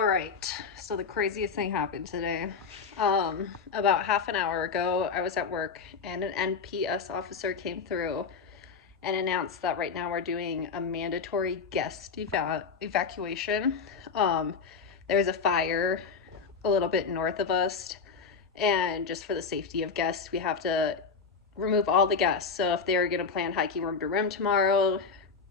All right, so the craziest thing happened today. About half an hour ago, I was at work and an NPS officer came through and announced that right now we're doing a mandatory guest evacuation. Um, there's a fire a little bit north of us, and just for the safety of guests, we have to remove all the guests. So if they're going to plan hiking room to room tomorrow,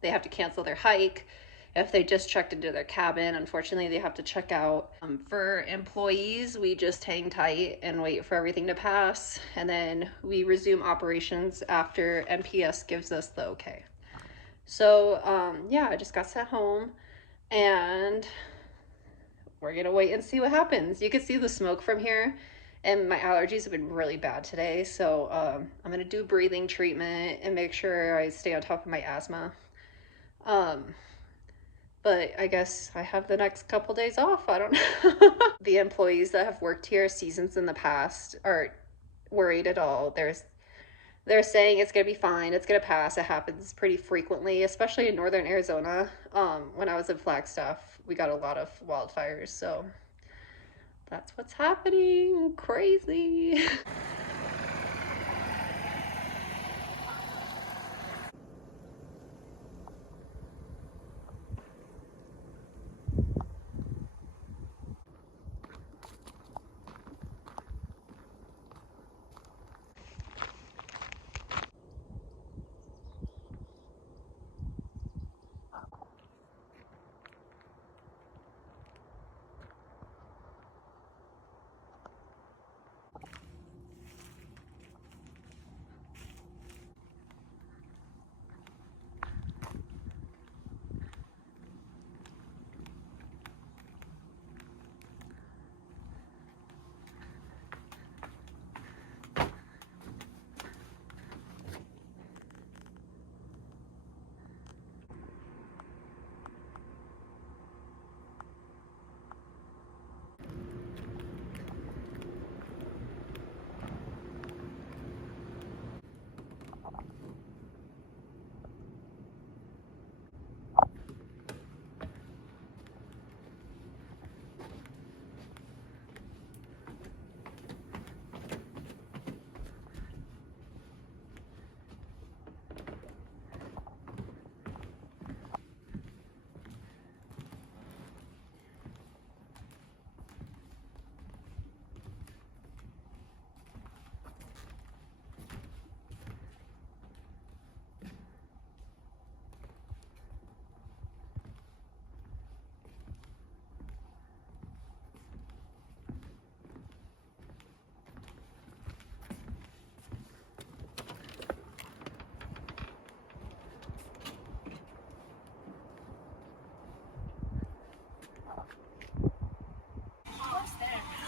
they have to cancel their hike. If they just checked into their cabin, unfortunately, they have to check out. For employees, we just hang tight and wait for everything to pass. And then we resume operations after NPS gives us the okay. So, yeah, I just got sent home and we're going to wait and see what happens. You can see the smoke from here. And my allergies have been really bad today. So I'm going to do breathing treatment and make sure I stay on top of my asthma. But I guess I have the next couple days off. I don't know. The employees that have worked here seasons in the past aren't worried at all. They're saying it's gonna be fine. It's gonna pass. It happens pretty frequently, especially in northern Arizona. When I was in Flagstaff, we got a lot of wildfires. So that's what's happening. Crazy.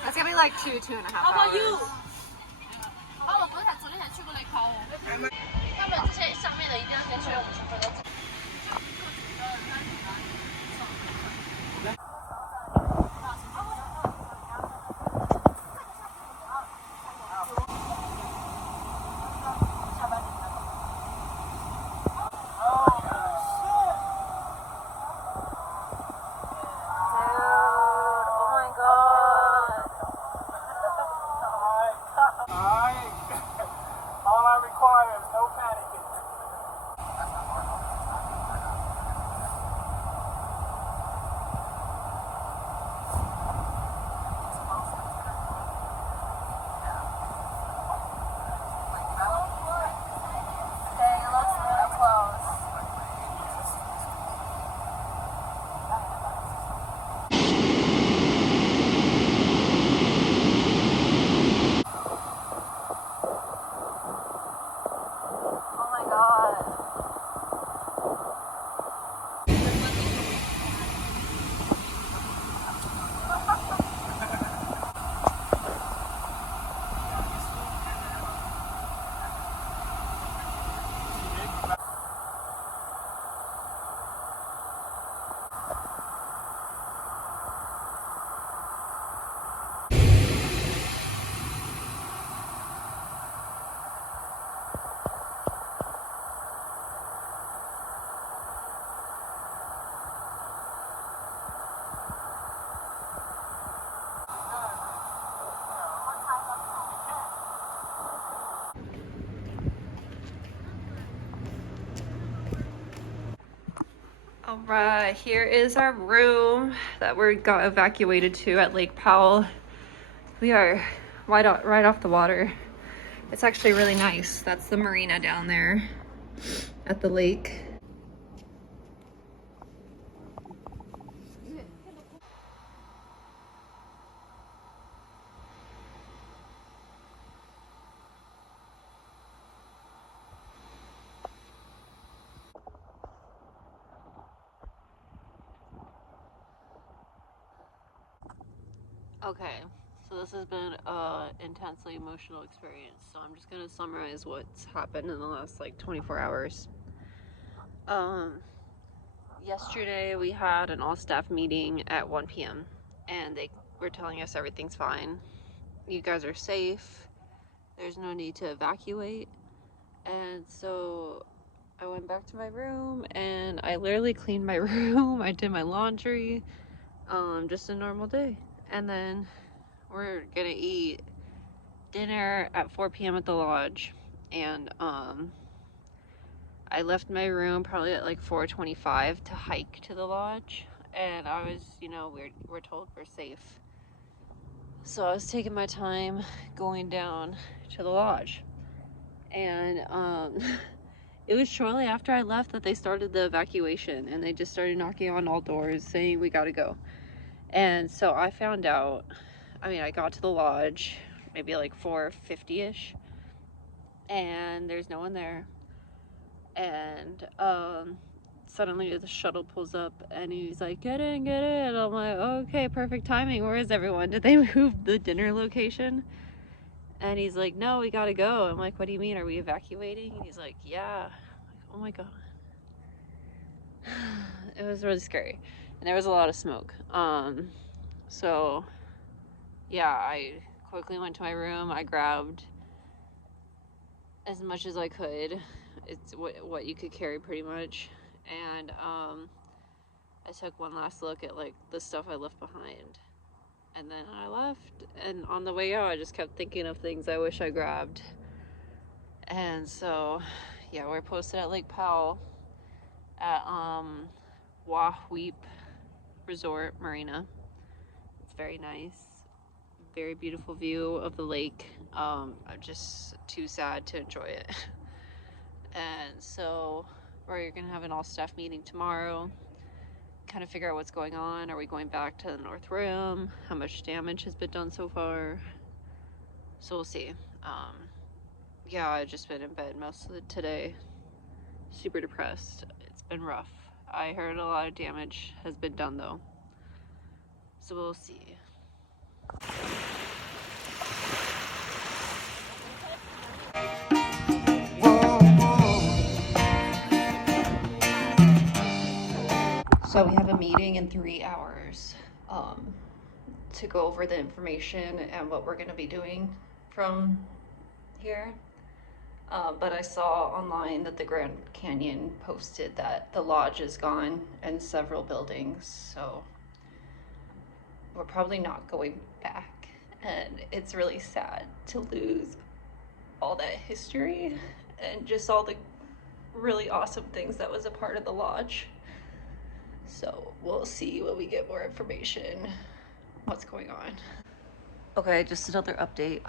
That's gonna be like 2.5 hours. How about you? 哦，我不是才昨天才去过雷考哦。他们这些上面的一定要先确认50分钟。All right, here is our room that we got evacuated to at Lake Powell. We are right off the water. It's actually really nice. That's the marina down there at the lake. Okay, so this has been an intensely emotional experience. So I'm just gonna summarize what's happened in the last like 24 hours. Yesterday we had an all-staff meeting at 1 p.m. and they were telling us everything's fine. You guys are safe. There's no need to evacuate. And so I went back to my room and I literally cleaned my room. I did my laundry. Just a normal day. And then we're gonna eat dinner at 4 p.m. at the lodge. And I left my room probably at like 4:25 to hike to the lodge. And I was, we're told we're safe. So I was taking my time going down to the lodge. And it was shortly after I left that they started the evacuation, and they just started knocking on all doors saying we gotta go. And so I found out, I got to the lodge maybe like 4:50ish, and there's no one there. And suddenly the shuttle pulls up and he's like, get in. I'm like, okay, perfect timing. Where is everyone? Did they move the dinner location? And he's like, no, we gotta go. I'm like, what do you mean? Are we evacuating? And he's like, yeah. Oh my god. It was really scary. And there was a lot of smoke. So yeah, I quickly went to my room. I grabbed as much as I could. It's what you could carry pretty much. And I took one last look at like the stuff I left behind. And then I left, and on the way out I just kept thinking of things I wish I grabbed. And so yeah, we're posted at Lake Powell at Wahweap Resort Marina. It's very nice, very beautiful view of the lake. I'm just too sad to enjoy it. And so we're gonna have an all-staff meeting tomorrow, kind of figure out what's going on. Are we going back to the North Rim? How much damage has been done so far? So we'll see. Yeah, I've just been in bed most of today, super depressed. It's been rough. I heard a lot of damage has been done though, so we'll see. So we have a meeting in 3 hours to go over the information and what we're going to be doing from here. But I saw online that the Grand Canyon posted that the lodge is gone and several buildings, so we're probably not going back. And it's really sad to lose all that history and just all the really awesome things that was a part of the lodge. So we'll see when we get more information what's going on. Okay, just another update.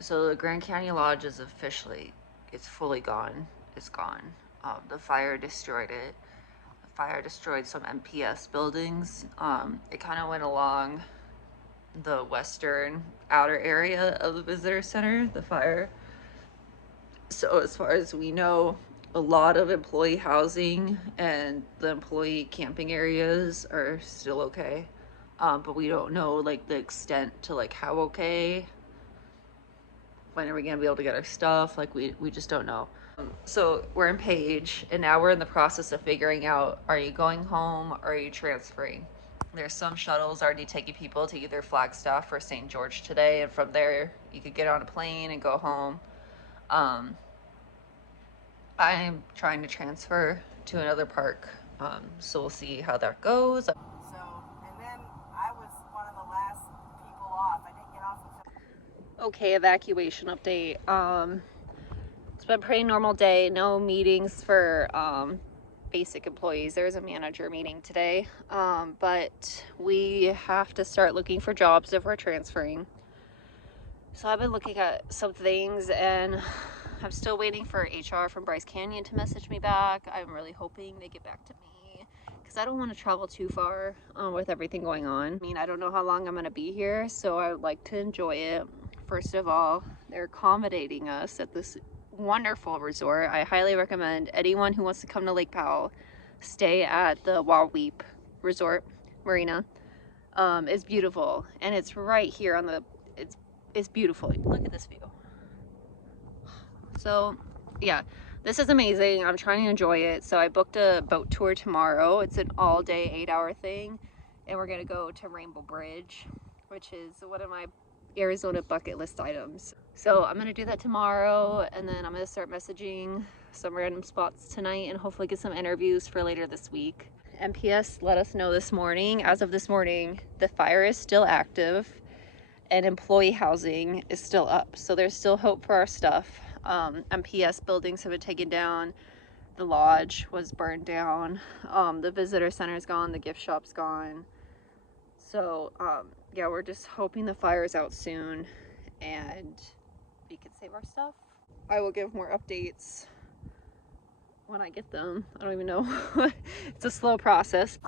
So the Grand Canyon Lodge is it's fully gone. It's gone. The fire destroyed it. The fire destroyed some MPS buildings. It kind of went along the western outer area of the visitor center, the fire. So as far as we know, a lot of employee housing and the employee camping areas are still okay. But we don't know like the extent to like how okay. When are we gonna be able to get our stuff? Like we just don't know. So we're in Page, and now we're in the process of figuring out, are you going home or are you transferring? There's some shuttles already taking people to either Flagstaff or St. George today, and from there you could get on a plane and go home. I'm trying to transfer to another park, so we'll see how that goes. So, and then I was one of the last people off. I didn't get off until... Okay, evacuation update. It's been a pretty normal day. No meetings for basic employees. There's a manager meeting today, but we have to start looking for jobs if we're transferring. So I've been looking at some things, and I'm still waiting for HR from Bryce Canyon to message me back. I'm really hoping they get back to me because I don't want to travel too far with everything going on. I mean, I don't know how long I'm going to be here, so I would like to enjoy it. First of all, they're accommodating us at this wonderful resort. I highly recommend anyone who wants to come to Lake Powell stay at the Waweep Resort Marina. It's beautiful, and it's right here on the, it's beautiful. Look at this view. So yeah, this is amazing. I'm trying to enjoy it. So I booked a boat tour tomorrow. It's an all-day 8-hour thing, and we're gonna go to Rainbow Bridge, which is one of my Arizona bucket list items. So I'm gonna do that tomorrow, and then I'm gonna start messaging some random spots tonight and hopefully get some interviews for later this week. MPS let us know this morning, as of this morning, the fire is still active and employee housing is still up. So there's still hope for our stuff. MPS buildings have been taken down. The lodge was burned down. The visitor center's gone. The gift shop's gone. So yeah, we're just hoping the fire's out soon and we can save our stuff. I will give more updates when I get them. I don't even know. It's a slow process.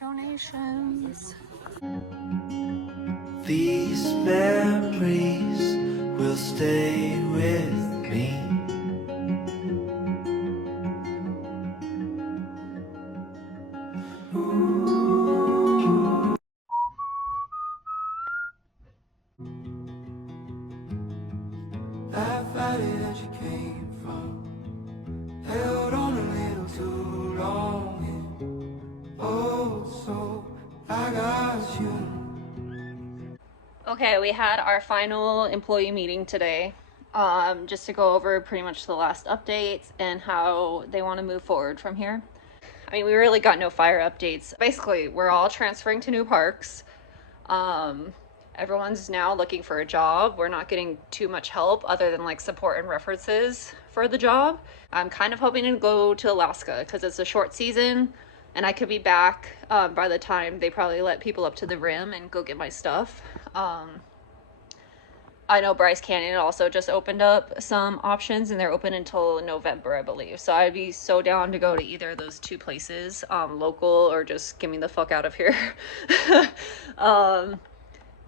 Donations. These memories will stay with me. That valley that you came from held on a little too long, and oh, so I got you. Okay, we had our final employee meeting today, just to go over pretty much the last updates and how they want to move forward from here. I mean, we really got no fire updates. Basically, we're all transferring to new parks. Everyone's now looking for a job. We're not getting too much help other than like support and references for the job. I'm kind of hoping to go to Alaska because it's a short season and I could be back by the time they probably let people up to the rim and go get my stuff. I know Bryce Canyon also just opened up some options and they're open until November, I believe. So I'd be so down to go to either of those two places, local or just get me the fuck out of here.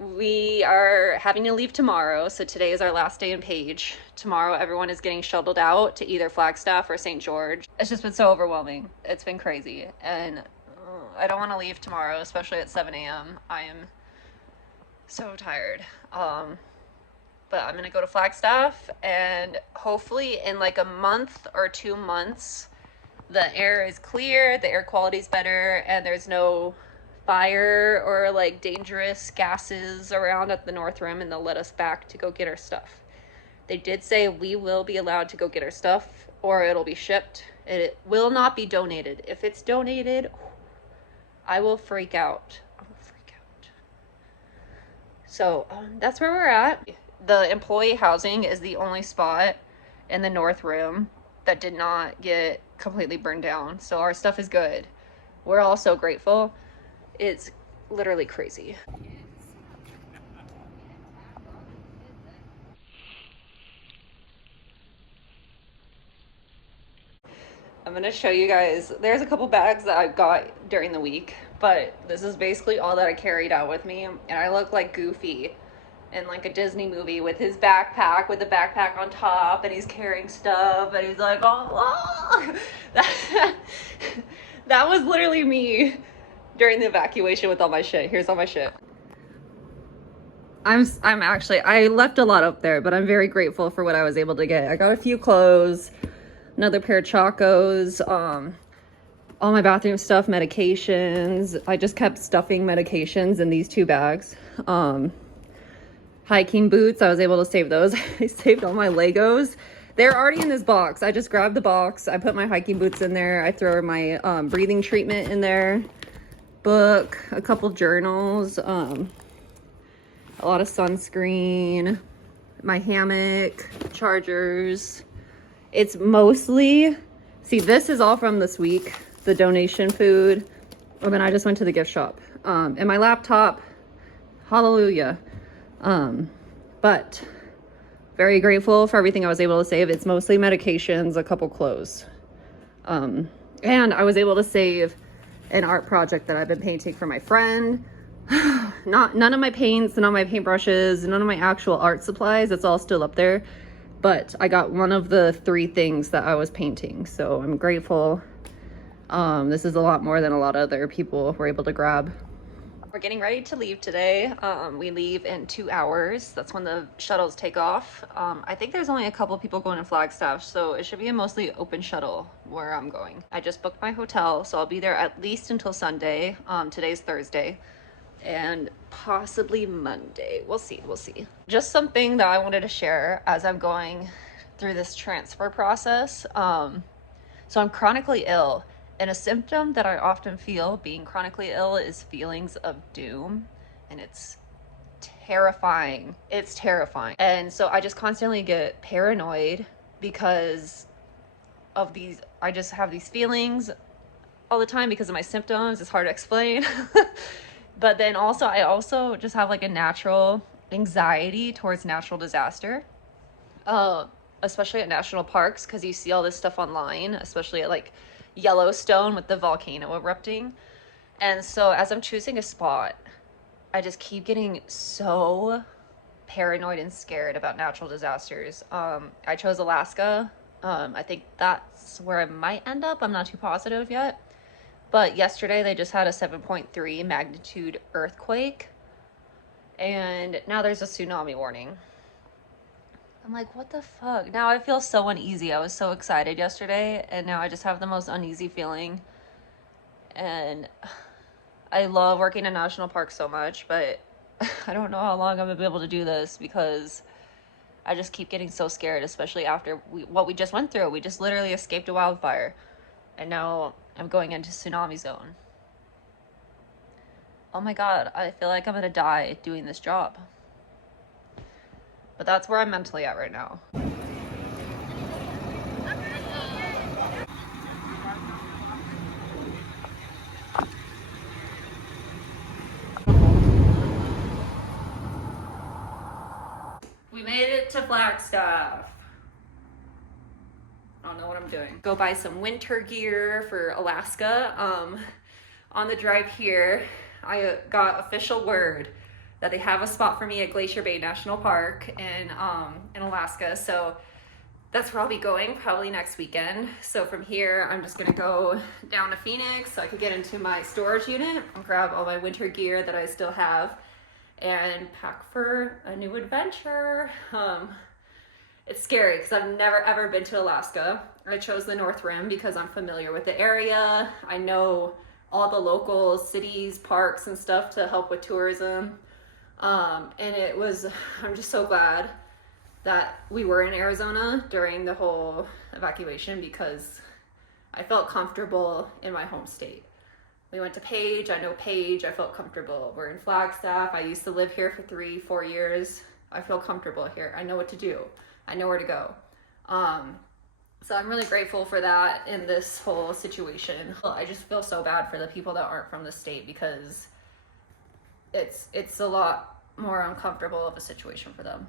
We are having to leave tomorrow, so today is our last day in Page. Tomorrow everyone is getting shuttled out to either Flagstaff or St. George. It's just been so overwhelming. It's been crazy, and I don't want to leave tomorrow, especially at 7 a.m. I am so tired. But I'm gonna go to Flagstaff, and hopefully in like a month or 2 months, the air is clear, the air quality is better, and there's no fire or like dangerous gases around at the North Rim, and they'll let us back to go get our stuff. They did say we will be allowed to go get our stuff or it'll be shipped. It will not be donated. If it's donated, I will freak out. I will freak out. So that's where we're at. The employee housing is the only spot in the North Rim that did not get completely burned down. So our stuff is good. We're all so grateful. It's literally crazy. I'm gonna show you guys, there's a couple bags that I got during the week, but this is basically all that I carried out with me, and I look like Goofy in like a Disney movie with his backpack, with the backpack on top, and he's carrying stuff, and he's like, oh. That was literally me during the evacuation with all my shit. Here's all my shit. I'm actually, I left a lot up there, but I'm very grateful for what I was able to get. I got a few clothes, another pair of Chacos, all my bathroom stuff, medications. I just kept stuffing medications in these 2 bags. Hiking boots, I was able to save those. I saved all my Legos. They're already in this box. I just grabbed the box. I put my hiking boots in there. I throw my breathing treatment in there. Book, a couple journals, a lot of sunscreen, my hammock, chargers. It's mostly, see, this is all from this week, the donation food. And then I just went to the gift shop. And my laptop, hallelujah. But very grateful for everything I was able to save. It's mostly medications, a couple clothes. And I was able to save an art project that I've been painting for my friend. None of my paints, none of my paintbrushes, none of my actual art supplies. It's all still up there. But I got one of the 3 things that I was painting. So I'm grateful. This is a lot more than a lot of other people were able to grab. We're getting ready to leave today. We leave in 2 hours. That's when the shuttles take off. I think there's only a couple people going to Flagstaff, so it should be a mostly open shuttle where I'm going. I just booked my hotel, so I'll be there at least until Sunday. Today's Thursday, and possibly Monday. We'll see. Just something that I wanted to share as I'm going through this transfer process. So I'm chronically ill. And a symptom that I often feel being chronically ill is feelings of doom. And it's terrifying. It's terrifying. And so I just constantly get paranoid because of these, I just have these feelings all the time because of my symptoms. It's hard to explain. But then also, I also just have like a natural anxiety towards natural disaster. Especially at national parks, because you see all this stuff online, especially at like Yellowstone with the volcano erupting. And so as I'm choosing a spot, I just keep getting so paranoid and scared about natural disasters. I chose Alaska. I think that's where I might end up. I'm not too positive yet. But yesterday they just had a 7.3 magnitude earthquake. And now there's a tsunami warning. I'm like, what the fuck? Now I feel so uneasy. I was so excited yesterday, and now I just have the most uneasy feeling. And I love working in national parks so much, but I don't know how long I'm gonna be able to do this because I just keep getting so scared, especially after what we just went through. We just literally escaped a wildfire, and now I'm going into tsunami zone. Oh my God, I feel like I'm gonna die doing this job. But that's where I'm mentally at right now. We made it to Flagstaff. I don't know what I'm doing. Go buy some winter gear for Alaska. On the drive here, I got official word that they have a spot for me at Glacier Bay National Park in Alaska. So that's where I'll be going probably next weekend. So from here, I'm just gonna go down to Phoenix so I can get into my storage unit and grab all my winter gear that I still have and pack for a new adventure. It's scary because I've never ever been to Alaska. I chose the North Rim because I'm familiar with the area. I know all the local cities, parks and stuff to help with tourism. And I'm just so glad that we were in Arizona during the whole evacuation because I felt comfortable in my home state. We went to Page. I know Page. I felt comfortable. We're in Flagstaff. I used to live here for 3-4 years. I feel comfortable here. I know what to do. I know where to go. So I'm really grateful for that in this whole situation. I just feel so bad for the people that aren't from the state because it's a lot more uncomfortable of a situation for them.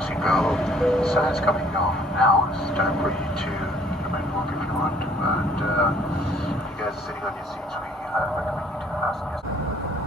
your seatbelt. Sun's coming off now. It's time for you to remain walk if you want. But you guys are sitting on your seats. We recommend you to fasten your